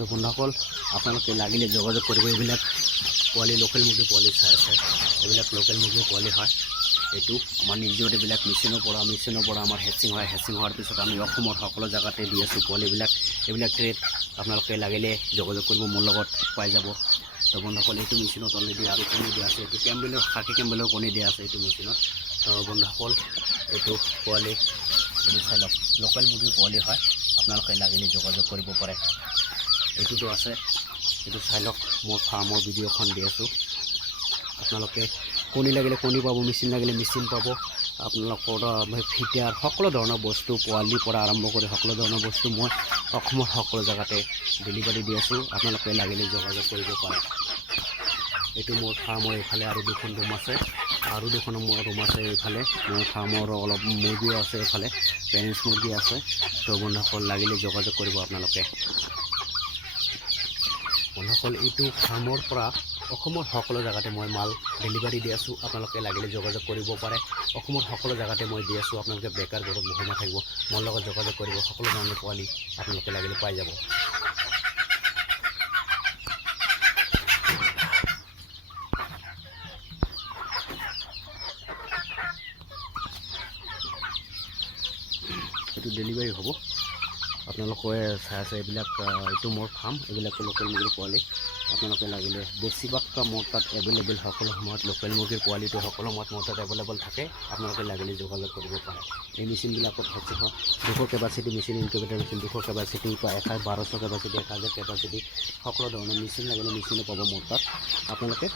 তো বন্ধুসকল আপোনালোকে লাগিলে যোগাযোগ কৰিব। এইবিলাক পোৱালি লোকেল মুৰ্গী পোৱালি চাই আছে, এইবিলাক লোকেল মুৰ্গী পোৱালি হয়। এইটো আমাৰ নিজৰ এইবিলাক মেচিনৰ পৰা আমাৰ হেচিং হয়। হেচিং হোৱাৰ পিছত আমি অসমৰ সকলো জেগাতে দি আছোঁ পোৱালিবিলাক। এইবিলাক ৰেট আপোনালোকে লাগিলে যোগাযোগ কৰিব, মোৰ লগত পাই যাব। তো বন্ধুসকল এইটো মেচিনত অলৰেডি আৰু কণী দিয়া আছে। এইটো কেম্বেলৰ খাকী কেম্বেলৰ কণী দিয়া আছে এইটো মেচিনত। তো বন্ধুসকল এইটো পোৱালি এইটো চাই লওক, লোকেল মুৰ্গী পোৱালি হয়। আপোনালোকে লাগিলে যোগাযোগ কৰিব পাৰে। এইটোতো আছে, এইটো চাই লওক, মোৰ ফাৰ্মৰ ভিডিঅ'খন দি আছোঁ। আপোনালোকে কণী লাগিলে কণী পাব, মেচিন লাগিলে মেচিন পাব। আপোনালোকৰ ফিটাৰ সকলো ধৰণৰ বস্তু পোৱালিৰ পৰা আৰম্ভ কৰি সকলো ধৰণৰ বস্তু মই অসমৰ সকলো জেগাতে ডেলিভাৰী দি আছোঁ। আপোনালোকে লাগিলে যোগাযোগ কৰিব পাৰে। এইটো মোৰ ফাৰ্মৰ এইফালে আৰু দুখন ৰুম আছে, এইফালে মোৰ ফাৰ্মৰ অলপ মুৰ্গীও আছে, এইফালে পেৰেণ্টছ মুৰ্গী আছে। তো বন্ধুসকল লাগিলে যোগাযোগ কৰিব আপোনালোকে। বন্ধুসকল এইটো ফাৰ্মৰ পৰা অসমৰ সকলো জেগাতে মই মাল ডেলিভাৰী দি আছোঁ। আপোনালোকে লাগিলে যোগাযোগ কৰিব পাৰে। অসমৰ সকলো জেগাতে মই দি আছোঁ। আপোনালোকে বেকাৰ ঘৰত বহি নাথাকিব, মোৰ লগত যোগাযোগ কৰিব। সকলো ধৰণৰ পোৱালি আপোনালোকে লাগিলে পাই যাব। এইটো ডেলিভাৰী হ'ব। আপোনালোকে চাই আছে এইবিলাক, এইটো মোৰ ফাৰ্ম, এইবিলাক লোকেল মুৰ্গীৰ পোৱালি। আপোনালোকে লাগিলে বেছিভাগ মোৰ তাত এভেইলেবল, সকলো সময়ত লোকেল মুৰ্গীৰ পোৱালিটো সকলো সময়ত মোৰ তাত এভেইলেবল থাকে। আপোনালোকে লাগিলে যোগাযোগ কৰিব পাৰে। এই মেচিনবিলাকত হচ্ছে 200 capacity machine, incubator machine 200 capacity, 1200 capacity, 1000 capacity, সকলো ধৰণৰ মেচিন লাগিলে মেচিনো পাব মোৰ তাত। আপোনালোকে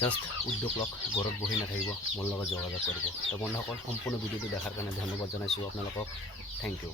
জাষ্ট উদ্যোগ লওক, ঘৰত বহি নাথাকিব, মোৰ লগত যোগাযোগ কৰিব। তো বন্ধুসকল সম্পূৰ্ণ ভিডিঅ'টো দেখাৰ কাৰণে ধন্যবাদ জনাইছোঁ আপোনালোকক। Thank U.